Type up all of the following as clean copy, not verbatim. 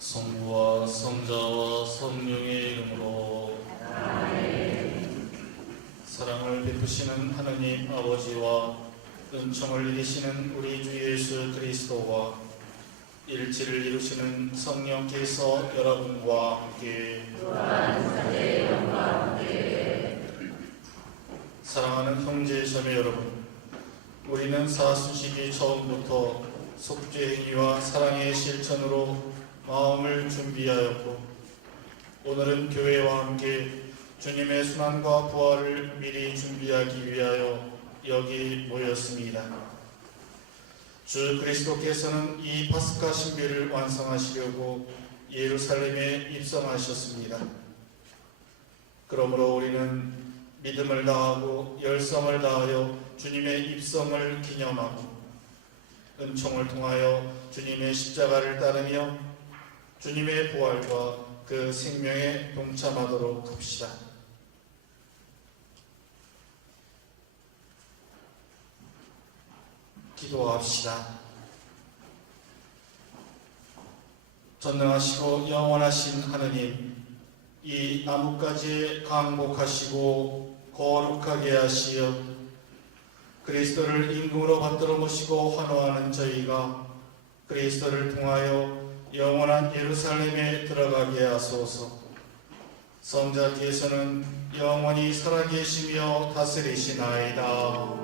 성부와 성자와 성령의 이름으로 아멘. 사랑을 베푸시는 하느님 아버지와 은총을 이루시는 우리 주 예수 그리스도와 일치를 이루시는 성령께서 여러분과 함께 사랑하는 형제 자매 여러분, 우리는 사순식이 처음부터 속죄 행위와 사랑의 실천으로 마음을 준비하였고, 오늘은 교회와 함께 주님의 순환과 부활을 미리 준비하기 위하여 여기 모였습니다. 주 그리스도께서는 이 파스카 신비를 완성하시려고 예루살렘에 입성하셨습니다. 그러므로 우리는 믿음을 다하고 열성을 다하여 주님의 입성을 기념하고 은총을 통하여 주님의 십자가를 따르며 주님의 부활과 그 생명에 동참하도록 합시다. 기도합시다. 전능하시고 영원하신 하느님, 이 나뭇가지에 강복하시고 거룩하게 하시어 그리스도를 임금으로 받들어 모시고 환호하는 저희가 그리스도를 통하여 영원한 예루살렘에 들어가게 하소서. 성자께서는 영원히 살아계시며 다스리시나이다.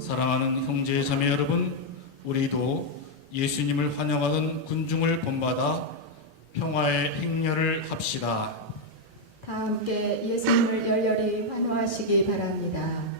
사랑하는 형제 자매 여러분, 우리도 예수님을 환영하던 군중을 본받아 평화의 행렬을 합시다. 다 함께 예수님을 열렬히 환호하시기 바랍니다.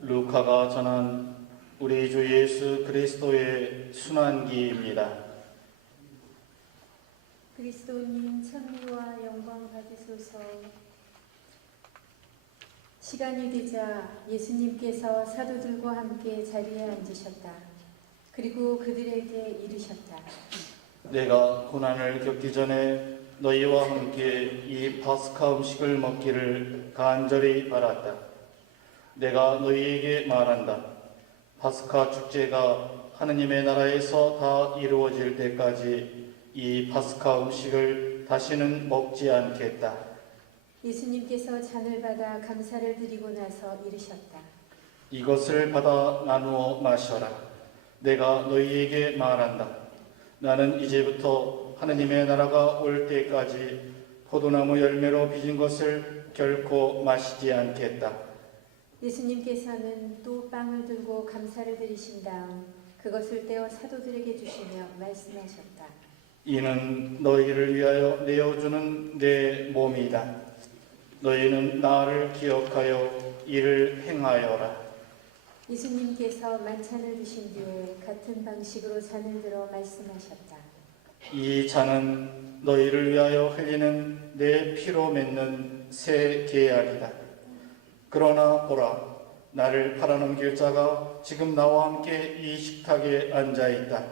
루카가 전한 우리 주 예수 그리스도의 순환기입니다. 그리스도님, 찬미와 영광 받으소서. 시간이 되자 예수님께서 사도들과 함께 자리에 앉으셨다. 그리고 그들에게 이르셨다. 내가 고난을 겪기 전에 너희와 함께 이 파스카 음식을 먹기를 간절히 바랐다. 내가 너희에게 말한다. 파스카 축제가 하느님의 나라에서 다 이루어질 때까지 이 파스카 음식을 다시는 먹지 않겠다. 예수님께서 잔을 받아 감사를 드리고 나서 이르셨다. 이것을 받아 나누어 마셔라. 내가 너희에게 말한다. 나는 이제부터 하느님의 나라가 올 때까지 포도나무 열매로 빚은 것을 결코 마시지 않겠다. 예수님께서는 또 빵을 들고 감사를 드리신 다음 그것을 떼어 사도들에게 주시며 말씀하셨다. 이는 너희를 위하여 내어주는 내 몸이다. 너희는 나를 기억하여 이를 행하여라. 예수님께서 만찬을 드신 뒤에 같은 방식으로 잔을 들어 말씀하셨다. 이 잔은 너희를 위하여 흘리는 내 피로 맺는 새 계약이다. 그러나 보라, 나를 팔아넘길 자가 지금 나와 함께 이 식탁에 앉아 있다.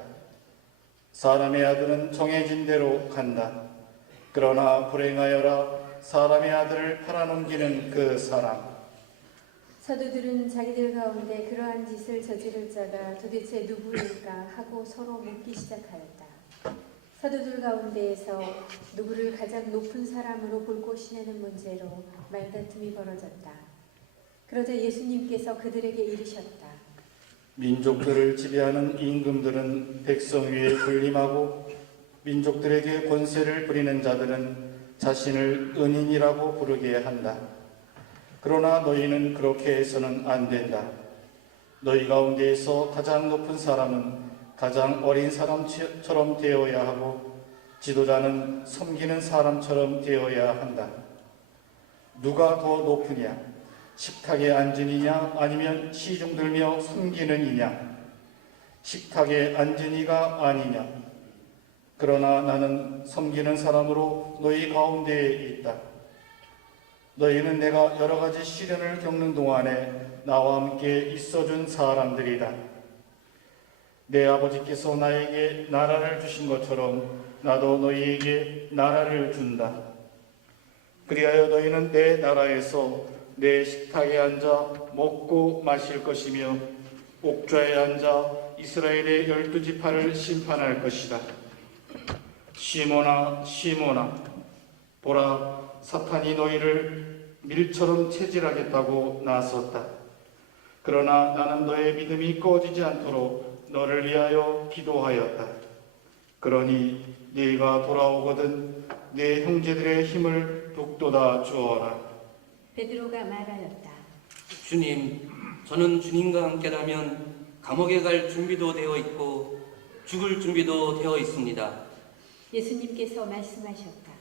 사람의 아들은 정해진 대로 간다. 그러나 불행하여라, 사람의 아들을 팔아넘기는 그 사람. 사도들은 자기들 가운데 그러한 짓을 저지를 자가 도대체 누구일까 하고 서로 묻기 시작하였다. 사도들 가운데에서 누구를 가장 높은 사람으로 볼 것이냐는 문제로 말다툼이 벌어졌다. 그러자 예수님께서 그들에게 이르셨다. 민족들을 지배하는 임금들은 백성 위에 군림하고 민족들에게 권세를 부리는 자들은 자신을 은인이라고 부르게 한다. 그러나 너희는 그렇게 해서는 안 된다. 너희 가운데에서 가장 높은 사람은 가장 어린 사람처럼 되어야 하고 지도자는 섬기는 사람처럼 되어야 한다. 누가 더 높으냐? 식탁에 앉으니냐 아니면 시중 들며 섬기는 이냐? 식탁에 앉은 이가 아니냐? 그러나 나는 섬기는 사람으로 너희 가운데에 있다. 너희는 내가 여러 가지 시련을 겪는 동안에 나와 함께 있어준 사람들이다. 내 아버지께서 나에게 나라를 주신 것처럼 나도 너희에게 나라를 준다. 그리하여 너희는 내 나라에서 내 식탁에 앉아 먹고 마실 것이며 옥좌에 앉아 이스라엘의 12지파를 심판할 것이다. 시몬아, 시몬아, 보라, 사탄이 너희를 밀처럼 체질하겠다고 나섰다. 그러나 나는 너의 믿음이 꺼지지 않도록 너를 위하여 기도하였다. 그러니 네가 돌아오거든 네 형제들의 힘을 북돋아 주어라. 베드로가 말하였다. 주님, 저는 주님과 함께라면 감옥에 갈 준비도 되어 있고 죽을 준비도 되어 있습니다. 예수님께서 말씀하셨다.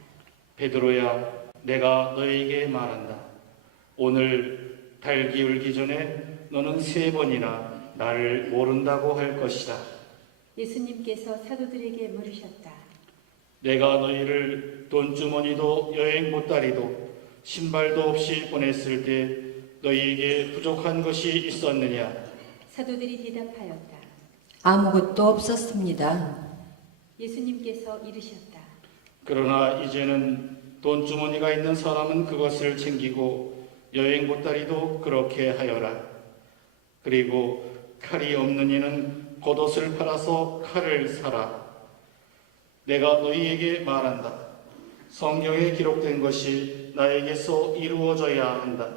베드로야, 내가 너에게 말한다. 오늘 달 기울기 전에 너는 3번이나 나를 모른다고 할 것이다. 예수님께서 사도들에게 물으셨다. 내가 너희를 돈주머니도 여행 보따리도 신발도 없이 보냈을 때 너희에게 부족한 것이 있었느냐? 사도들이 대답하였다. 아무것도 없었습니다. 예수님께서 이르셨다. 그러나 이제는 돈주머니가 있는 사람은 그것을 챙기고 여행 보따리도 그렇게 하여라. 그리고 칼이 없는 이는 겉옷을 팔아서 칼을 사라. 내가 너희에게 말한다. 성경에 기록된 것이 나에게서 이루어져야 한다.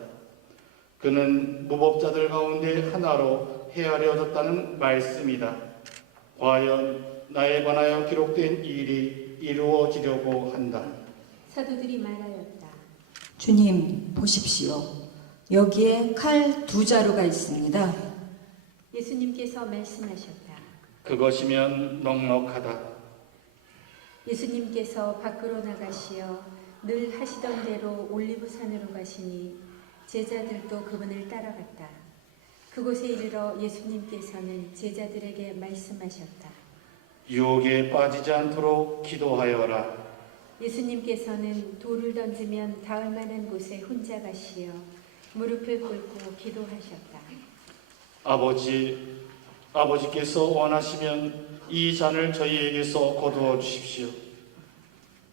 그는 무법자들 가운데 하나로 헤아려졌다는 말씀이다. 과연 나에 관하여 기록된 일이 이루어지려고 한다. 사도들이 말하였다. 주님, 보십시오. 여기에 칼 2자루가 있습니다. 예수님께서 말씀하셨다. 그것이면 넉넉하다. 예수님께서 밖으로 나가시어 늘 하시던 대로 올리브산으로 가시니 제자들도 그분을 따라갔다. 그곳에 이르러 예수님께서는 제자들에게 말씀하셨다. 유혹에 빠지지 않도록 기도하여라. 예수님께서는 돌을 던지면 닿을 만한 곳에 혼자 가시어 무릎을 꿇고 기도하셨다. 아버지께서 원하시면 이 잔을 저희에게서 거두어 주십시오.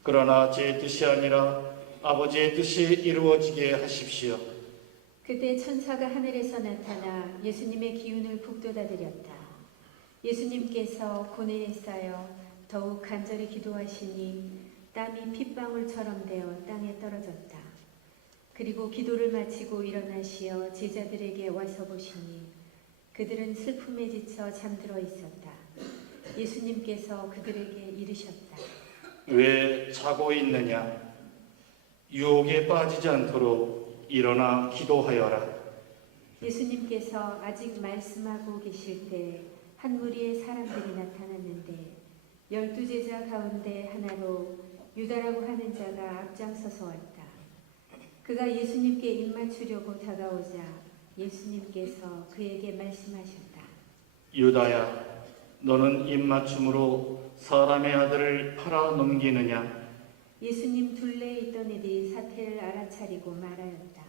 그러나 제 뜻이 아니라 아버지의 뜻이 이루어지게 하십시오. 그때 천사가 하늘에서 나타나 예수님의 기운을 북돋아드렸다. 예수님께서 고뇌에 쌓여 더욱 간절히 기도하시니 땀이 핏방울처럼 되어 땅에 떨어졌다. 그리고 기도를 마치고 일어나시어 제자들에게 와서 보시니 그들은 슬픔에 지쳐 잠들어 있었다. 예수님께서 그들에게 이르셨다. 왜 자고 있느냐? 유혹에 빠지지 않도록 일어나 기도하여라. 예수님께서 아직 말씀하고 계실 때 한 무리의 사람들이 나타났는데 12제자 가운데 하나로 유다라고 하는 자가 앞장서서 왔다. 그가 예수님께 입맞추려고 다가오자 예수님께서 그에게 말씀하셨다. 유다야, 너는 입맞춤으로 사람의 아들을 팔아 넘기느냐? 예수님 둘레에 있던 이들이 사태를 알아차리고 말하였다.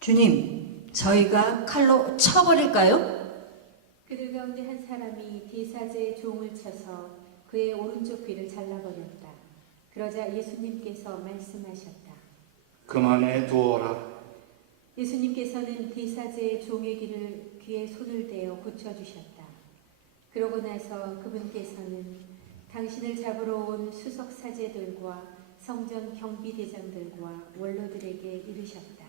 주님, 저희가 칼로 쳐버릴까요? 그들 가운데 한 사람이 대사제의 종을 쳐서 그의 오른쪽 귀를 잘라버렸다. 그러자 예수님께서 말씀하셨다. 그만해 두어라. 예수님께서는 대사제의 종의 귀에 손을 대어 고쳐주셨다. 그러고 나서 그분께서는 당신을 잡으러 온 수석 사제들과 성전 경비대장들과 원로들에게 이르셨다.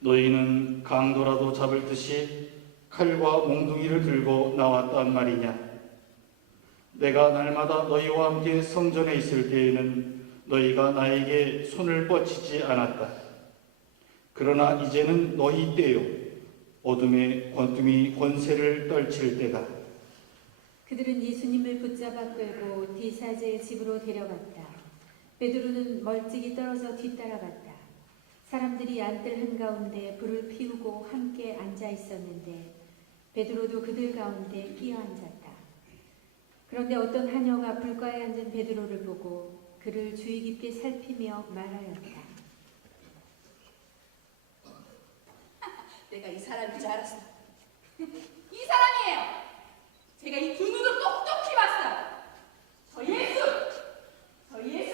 너희는 강도라도 잡을 듯이 칼과 몽둥이를 들고 나왔단 말이냐? 내가 날마다 너희와 함께 성전에 있을 때에는 너희가 나에게 손을 뻗치지 않았다. 그러나 이제는 너희 때요, 어둠의 권능이 권세를 떨칠 때다. 그들은 예수님을 붙잡아 끌고 대사제의 집으로 데려갔다. 베드로는 멀찍이 떨어져 뒤따라갔다. 사람들이 안뜰 한가운데 불을 피우고 함께 앉아 있었는데 베드로도 그들 가운데 끼어 앉았다. 그런데 어떤 하녀가 불가에 앉은 베드로를 보고 그를 주의 깊게 살피며 말하였다. 내가 이 사람인 줄 알았어. 이 사람이에요. 제가 이 두 눈으로 똑똑히 봤어요. 저 예수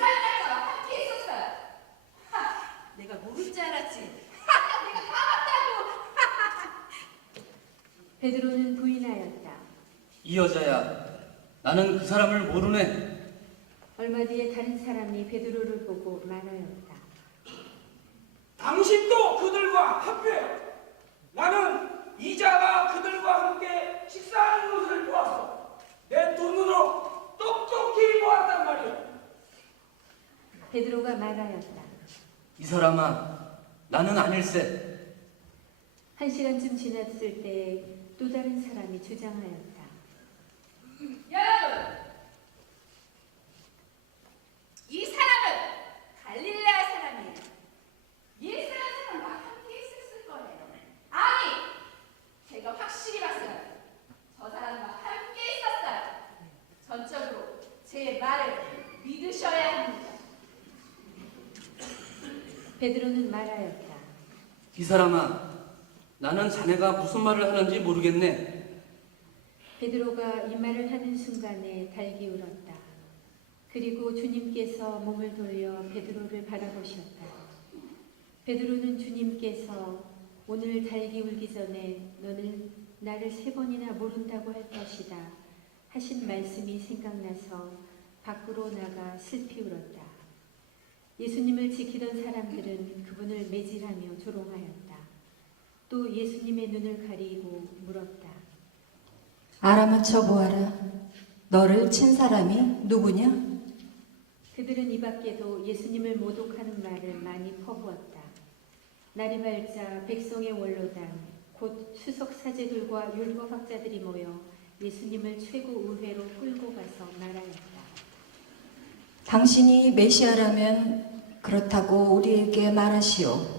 하는 자와 함께 있었어요. 내가 모를 줄 알았지. 내가 다 봤다고. 베드로는 부인하였다. 이 여자야, 나는 그 사람을 모르네. 얼마 뒤에 다른 사람이 베드로를 보고 말하였다. 당신도 그들과 합해요. 나는 이자가 그들과 함께 식사하는 것을 보았어. 내 눈으로 똑똑히 보았단 말이야. 베드로가 말하였다. 이 사람아, 나는 아닐세. 1시간쯤 지났을 때 또 다른 사람이 주장하였다. 여러분, 이 사람은 갈릴레아 사람이에요. 예수라는 사람과 함께 있었을 거예요. 아니, 제가 확실히 봤어요. 저 사람과 함께 있었어요. 전적으로 제 말을 믿으셔야 합니다. 베드로는 말하였다. 이 사람아, 나는 자네가 무슨 말을 하는지 모르겠네. 베드로가 이 말을 하는 순간에 달기 울었다. 그리고 주님께서 몸을 돌려 베드로를 바라보셨다. 베드로는 주님께서 오늘 달기 울기 전에 너는 나를 3번이나 모른다고 할 것이다 하신 말씀이 생각나서 밖으로 나가 슬피 울었다. 예수님을 지키던 사람들은 그분을 매질하며 조롱하였다. 또 예수님의 눈을 가리고 물었다. 알아맞혀 보아라. 너를 친 사람이 누구냐? 그들은 이 밖에도 예수님을 모독하는 말을 많이 퍼부었다. 날이 밝자 백성의 원로당, 곧 수석 사제들과 율법학자들이 모여 예수님을 최고 의회로 끌고 가서 말하였다. 당신이 메시아라면 그렇다고 우리에게 말하시오.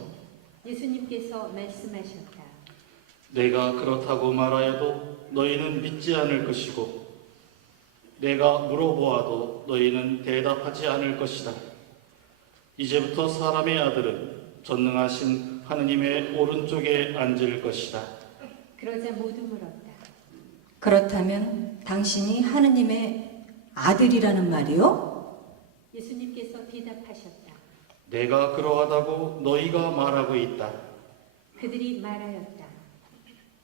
예수님께서 말씀하셨다. 내가 그렇다고 말하여도 너희는 믿지 않을 것이고 내가 물어보아도 너희는 대답하지 않을 것이다. 이제부터 사람의 아들은 전능하신 하느님의 오른쪽에 앉을 것이다. 그러자 모두 물었다. 그렇다면 당신이 하느님의 아들이라는 말이요? 예수님께서 대답하셨다. 내가 그러하다고 너희가 말하고 있다. 그들이 말하였다.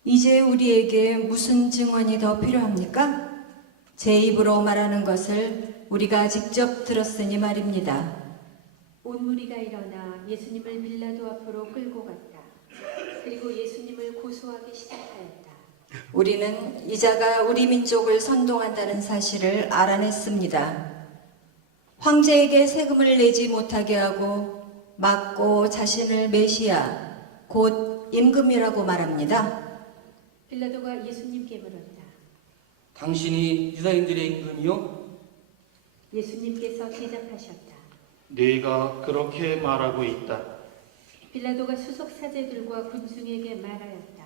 이제 우리에게 무슨 증언이 더 필요합니까? 제 입으로 말하는 것을 우리가 직접 들었으니 말입니다. 온 무리가 일어나 예수님을 빌라도 앞으로 끌고 갔다. 그리고 예수님을 고소하기 시작하였다. 우리는 이자가 우리 민족을 선동한다는 사실을 알아냈습니다. 황제에게 세금을 내지 못하게 하고 막고 자신을 메시아, 곧 임금이라고 말합니다. 빌라도가 예수님께 물었다. 당신이 유다인들의 임금이요? 예수님께서 대답하셨다. 네가 그렇게 말하고 있다. 빌라도가 수석 사제들과 군중에게 말하였다.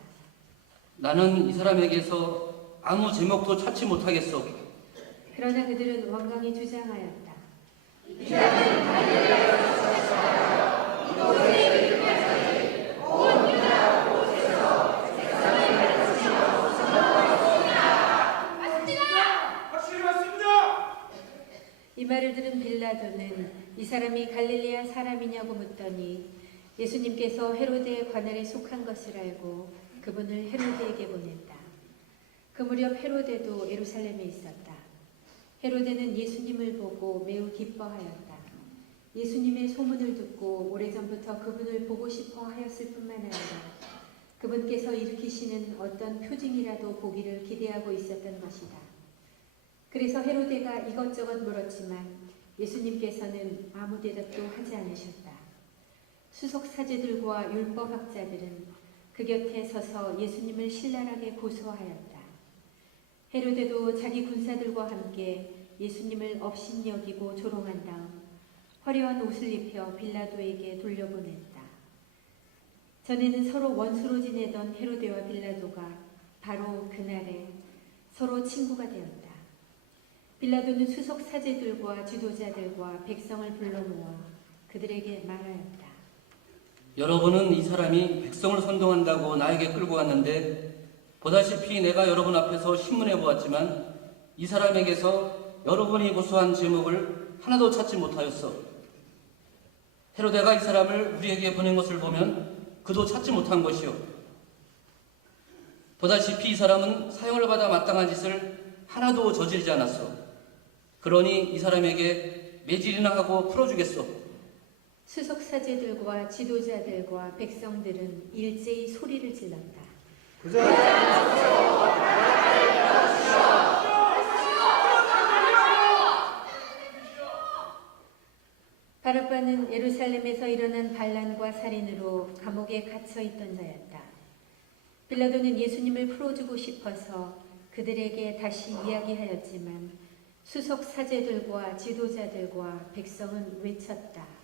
나는 이 사람에게서 아무 제목도 찾지 못하겠어. 그러나 그들은 완강히 주장하였다. 확실히 맞습니다. 이 말을 들은 빌라도는 이 사람이 갈릴레아 사람이냐고 묻더니 예수님께서 헤로데의 관할에 속한 것을 알고 그분을 헤로데에게 보냈다. 그 무렵 헤로데도 예루살렘에 있었다. 헤로데는 예수님을 보고 매우 기뻐하였다. 예수님의 소문을 듣고 오래전부터 그분을 보고 싶어 하였을 뿐만 아니라 그분께서 일으키시는 어떤 표징이라도 보기를 기대하고 있었던 것이다. 그래서 헤로데가 이것저것 물었지만 예수님께서는 아무 대답도 하지 않으셨다. 수석 사제들과 율법학자들은 그 곁에 서서 예수님을 신랄하게 고소하였다. 헤로데도 자기 군사들과 함께 예수님을 업신여기고 조롱한 다음 화려한 옷을 입혀 빌라도에게 돌려보냈다. 전에는 서로 원수로 지내던 헤로데와 빌라도가 바로 그날에 서로 친구가 되었다. 빌라도는 수석 사제들과 지도자들과 백성을 불러 모아 그들에게 말하였다. 여러분은 이 사람이 백성을 선동한다고 나에게 끌고 왔는데 보다시피 내가 여러분 앞에서 신문해 보았지만 이 사람에게서 여러분이 고소한 제목을 하나도 찾지 못하였어. 헤로데가 이 사람을 우리에게 보낸 것을 보면 그도 찾지 못한 것이요. 보다시피 이 사람은 사형을 받아 마땅한 짓을 하나도 저지르지 않았어. 그러니 이 사람에게 매질이나 하고 풀어주겠어. 수석 사제들과 지도자들과 백성들은 일제히 소리를 질렀다. 바라바는 예루살렘에서 일어난 반란과 살인으로 감옥에 갇혀 있던 자였다. 빌라도는 예수님을 풀어주고 싶어서 그들에게 다시 이야기하였지만 수석 사제들과 지도자들과 백성은 외쳤다.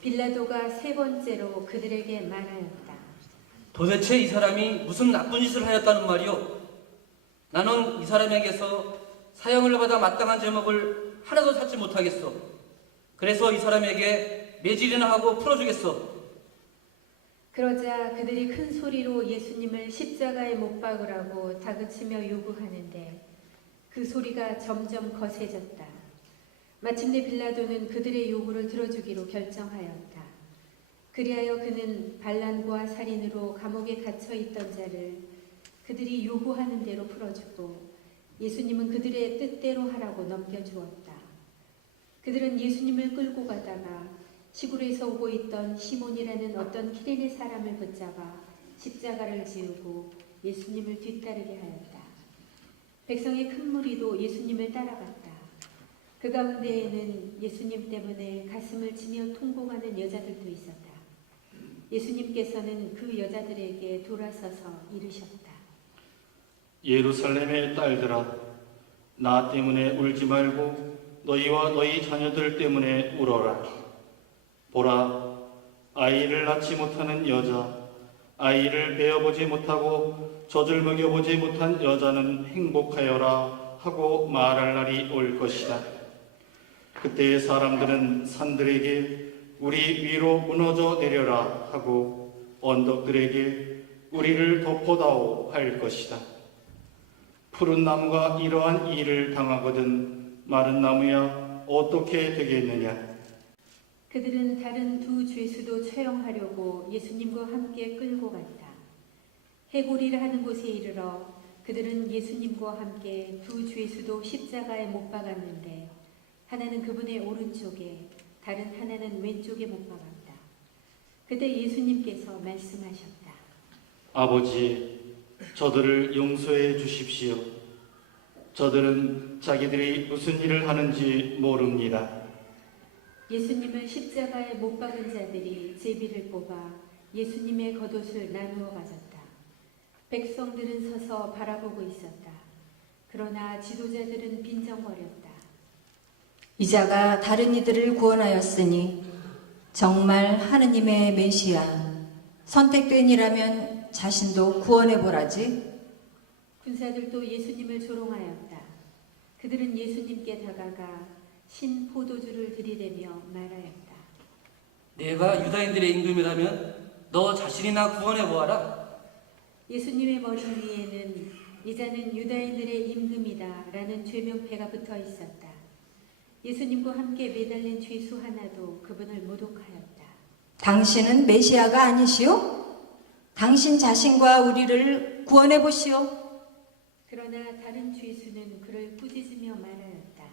빌라도가 세 번째로 그들에게 말하였다. 도대체 이 사람이 무슨 나쁜 짓을 하였다는 말이오? 나는 이 사람에게서 사형을 받아 마땅한 제목을 하나도 찾지 못하겠어. 그래서 이 사람에게 매질이나 하고 풀어주겠어. 그러자 그들이 큰 소리로 예수님을 십자가에 못 박으라고 다그치며 요구하는데 그 소리가 점점 거세졌다. 마침내 빌라도는 그들의 요구를 들어주기로 결정하였다. 그리하여 그는 반란과 살인으로 감옥에 갇혀 있던 자를 그들이 요구하는 대로 풀어주고 예수님은 그들의 뜻대로 하라고 넘겨주었다. 그들은 예수님을 끌고 가다가 시골에서 오고 있던 시몬이라는 어떤 키레네 사람을 붙잡아 십자가를 지우고 예수님을 뒤따르게 하였다. 백성의 큰 무리도 예수님을 따라갔다. 그 가운데에는 예수님 때문에 가슴을 치며 통곡하는 여자들도 있었다. 예수님께서는 그 여자들에게 돌아서서 이르셨다. 예루살렘의 딸들아, 나 때문에 울지 말고 너희와 너희 자녀들 때문에 울어라. 보라, 아이를 낳지 못하는 여자, 아이를 베어보지 못하고 젖을 먹여보지 못한 여자는 행복하여라 하고 말할 날이 올 것이다. 그때 사람들은 산들에게 우리 위로 무너져 내려라 하고 언덕들에게 우리를 덮어다오 할 것이다. 푸른 나무가 이러한 일을 당하거든 마른 나무야 어떻게 되겠느냐. 그들은 다른 두 죄수도 처형하려고 예수님과 함께 끌고 갔다. 해골이라 하는 곳에 이르러 그들은 예수님과 함께 두 죄수도 십자가에 못 박았는데 하나는 그분의 오른쪽에 다른 하나는 왼쪽에 못 박았다. 그때 예수님께서 말씀하셨다. 아버지, 저들을 용서해 주십시오. 저들은 자기들이 무슨 일을 하는지 모릅니다. 예수님을 십자가에 못 박은 자들이 제비를 뽑아 예수님의 겉옷을 나누어 가졌다. 백성들은 서서 바라보고 있었다. 그러나 지도자들은 빈정거렸다. 이자가 다른 이들을 구원하였으니 정말 하느님의 메시아 선택된 이라면 자신도 구원해 보라지. 군사들도 예수님을 조롱하였다. 그들은 예수님께 다가가 신 포도주를 들이대며 말하였다. 내가 유다인들의 임금이라면 너 자신이나 구원해 보아라. 예수님의 머리 위에는 이자는 유다인들의 임금이다 라는 죄명패가 붙어 있었다. 예수님과 함께 매달린 죄수 하나도 그분을 모독하였다. 당신은 메시아가 아니시오? 당신 자신과 우리를 구원해 보시오. 그러나 다른 죄수는 그를 꾸짖으며 말하였다.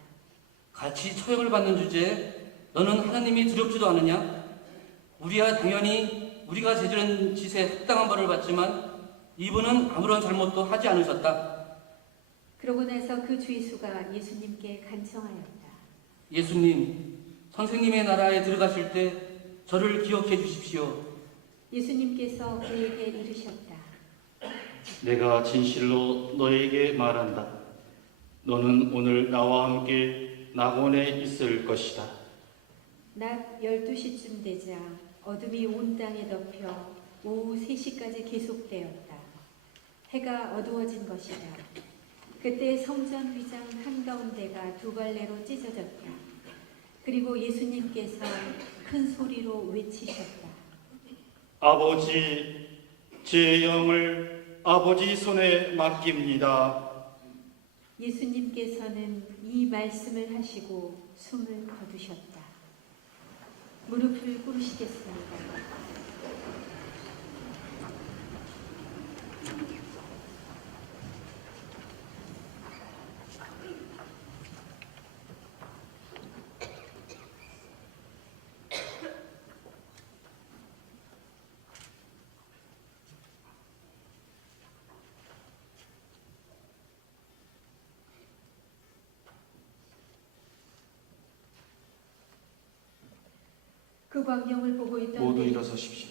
같이 처형을 받는 주제에 너는 하나님이 두렵지도 않으냐? 우리야 당연히 우리가 저지른 짓에 합당한 벌을 받지만 이분은 아무런 잘못도 하지 않으셨다. 그러고 나서 그 죄수가 예수님께 간청하였다. 예수님, 선생님의 나라에 들어가실 때 저를 기억해 주십시오. 예수님께서 그에게 이르셨다. 내가 진실로 너에게 말한다. 너는 오늘 나와 함께 낙원에 있을 것이다. 낮 12시쯤 되자 어둠이 온 땅에 덮여 오후 3시까지 계속되었다. 해가 어두워진 것이다. 그때 성전 휘장 한가운데가 두 갈래로 찢어졌다. 그리고 예수님께서 큰 소리로 외치셨다. 아버지, 제 영을 아버지 손에 맡깁니다. 예수님께서는 이 말씀을 하시고 숨을 거두셨다. 무릎을 꿇으시겠습니다. 그 광경을 보고 있던 모두 내- 일어서십시오.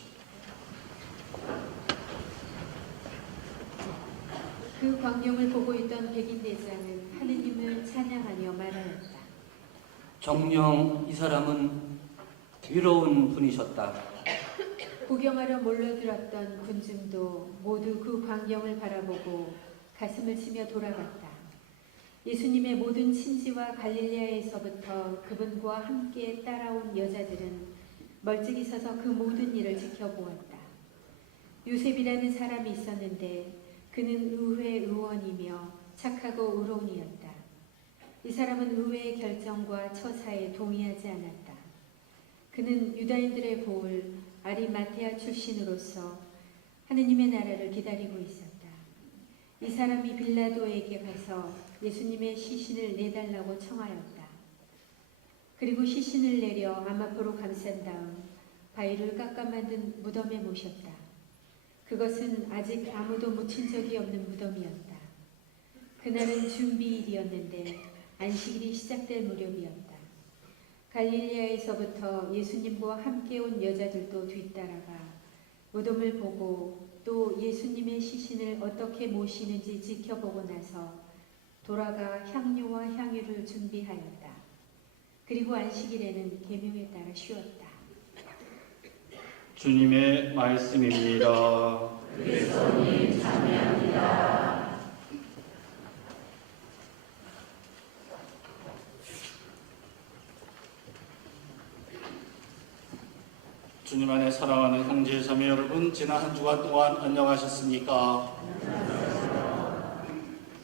그 광경을 보고 있던 백인 대장은 하느님을 찬양하며 말하였다. 정녕 이 사람은 위로운 분이셨다. 구경하러 몰려들었던 군중도 모두 그 광경을 바라보고 가슴을 치며 돌아갔다. 예수님의 모든 친지와 갈릴레아에서부터 그분과 함께 따라온 여자들은 멀찍이 서서 그 모든 일을 지켜보았다. 요셉이라는 사람이 있었는데 그는 의회 의원이며 착하고 의로운이었다. 이 사람은 의회의 결정과 처사에 동의하지 않았다. 그는 유다인들의 보을 아리마테아 출신으로서 하느님의 나라를 기다리고 있었다. 이 사람이 빌라도에게 가서 예수님의 시신을 내달라고 청하였다. 그리고 시신을 내려 암압으로 감싼 다음 바위를 깎아 만든 무덤에 모셨다. 그것은 아직 아무도 묻힌 적이 없는 무덤이었다. 그날은 준비일이었는데 안식일이 시작될 무렵이었다. 갈릴레아에서부터 예수님과 함께 온 여자들도 뒤따라가 무덤을 보고 또 예수님의 시신을 어떻게 모시는지 지켜보고 나서 돌아가 향료와 향유를 준비하였다. 그리고 안식일에는 계명에 따라 쉬었다. 주님의 말씀입니다. 주님 안에 사랑하는 형제 자매 여러분, 지난 한 주간 동안 안녕하셨습니까?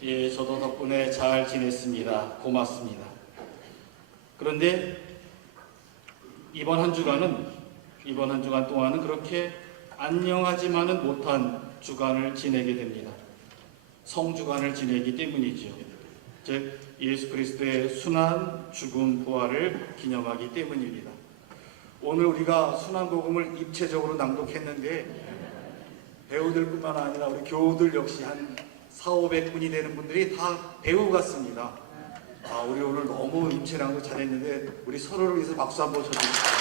예, 저도 덕분에 잘 지냈습니다. 고맙습니다. 그런데 이번 한 주간 동안은 그렇게 안녕하지만은 못한 주간을 지내게 됩니다. 성주간을 지내기 때문이죠. 즉 예수 그리스도의 순환, 죽음, 부활을 기념하기 때문입니다. 오늘 우리가 순환복음을 입체적으로 낭독했는데 배우들뿐만 아니라 우리 교우들 역시 한 400~500분이 되는 분들이 다 배우 같습니다. 우리 오늘 너무 입체 낭독 잘했는데 우리 서로를 위해서 박수 한번 쳐주세요.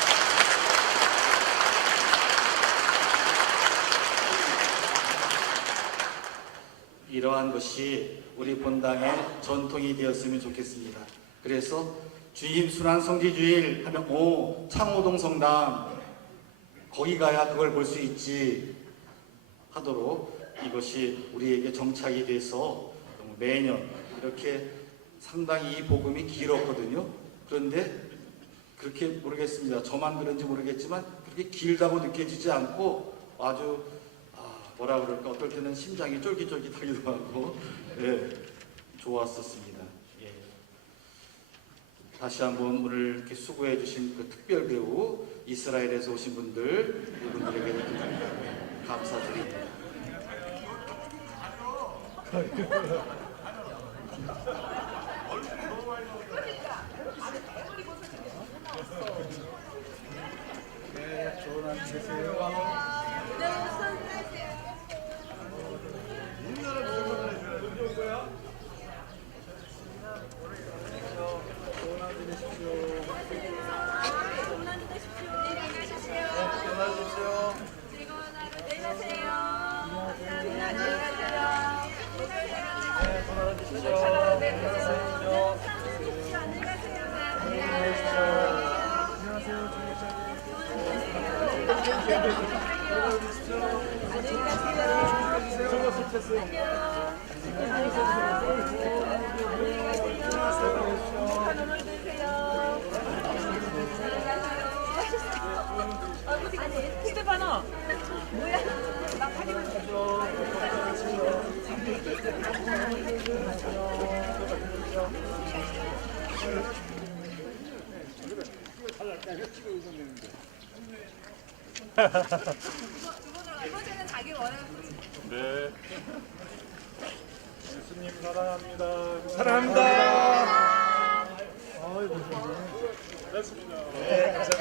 이러한 것이 우리 본당의 전통이 되었으면 좋겠습니다. 그래서 주임 순환 성지주일 하면 창호동 성당 거기 가야 그걸 볼 수 있지 하도록 이것이 우리에게 정착이 돼서 매년 이렇게 상당히 이 복음이 길었거든요. 그런데 그렇게 모르겠습니다. 저만 그런지 모르겠지만 그렇게 길다고 느껴지지 않고 아주 뭐라 그럴까, 어떨 때는 심장이 쫄깃쫄깃하기도 하고, 예, 좋았었습니다. 예. 다시 한번 오늘 이렇게 수고해 주신 그 특별 배우 이스라엘에서 오신 분들, 이분들에게 감사드립니다. 네, 좋은 하루 되세요. 스테파노 뭐야? 나 가지고 이번에는 자기 원하는 네. 예수님 사랑합니다. 사랑합니다. 아이고, 됐습니다. 네, 감사합니다.